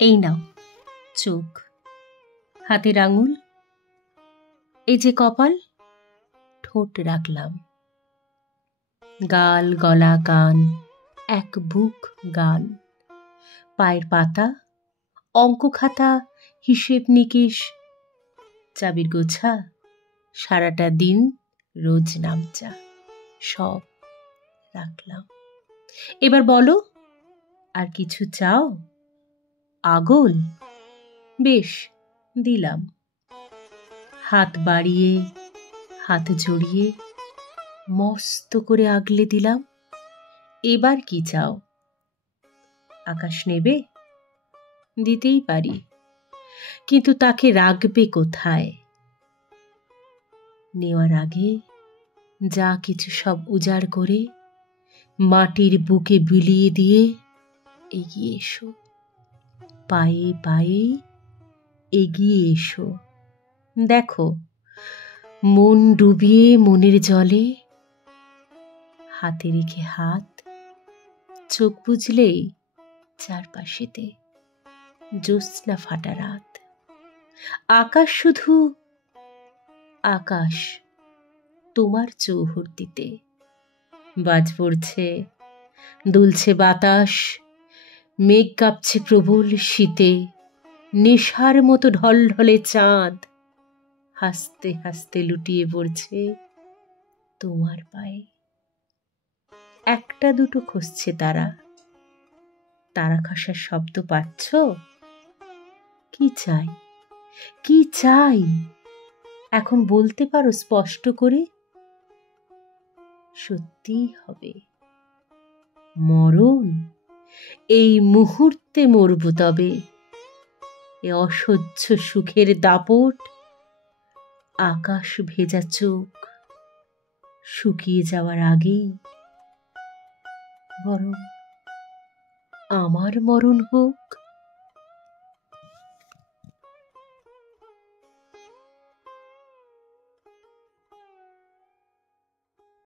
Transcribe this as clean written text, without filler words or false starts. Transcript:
এই নাও চোখ, হাতের আঙুল, এই যে কপাল, ঠোঁট রাখলাম, গাল গলা কান এক বুক গান, পায়ের পাতা, অঙ্ক খাতা, হিসেব নিকেশ, চাবির গোছা, সারাটা দিন রোজ নামচা, সব রাখলাম। এবার বলো, আর কিছু চাও? আগল? বেশ, দিলাম। হাত বাড়িয়ে, হাত জড়িয়ে মস্ত করে আগলে দিলাম। এবার কি চাও? আকাশ নেবে? দিতেই পারি, কিন্তু তাকে রাখবে কোথায়? নেওয়ার আগে যা কিছু সব উজাড় করে মাটির বুকে বিলিয়ে দিয়ে এগিয়ে এসো, পায়ে পায়ে এগিয়ে এসো। দেখো, মন ডুবিয়ে মনের জলে, হাতে রেখে হাত, চোখ বুঝলেই চারপাশেতে জ্যোৎস্না ফাটা রাত। আকাশ শুধু আকাশ তোমার চৌহদ্দিতে। বাজ পড়ছে, দুলছে বাতাস, মেঘ কাঁপছে প্রবল শীতে। নেশার মতো ঢলঢলে চাঁদ হাসতে হাসতে লুটিয়ে পড়ছে তোমার পায়ে। একটা দুটো খসছে তারা, তারা খসার শব্দ পাচ্ছ? কি চাই, কি চাই এখন বলতে পারো স্পষ্ট করে? সত্যিই হবে মরণ, এই মুহূর্তে মরব তবে। এ অসহ্য সুখের দাপট, আকাশ ভেজা চোখ শুকিয়ে যাওয়ার আগেই বরং আমার মরণ হোক।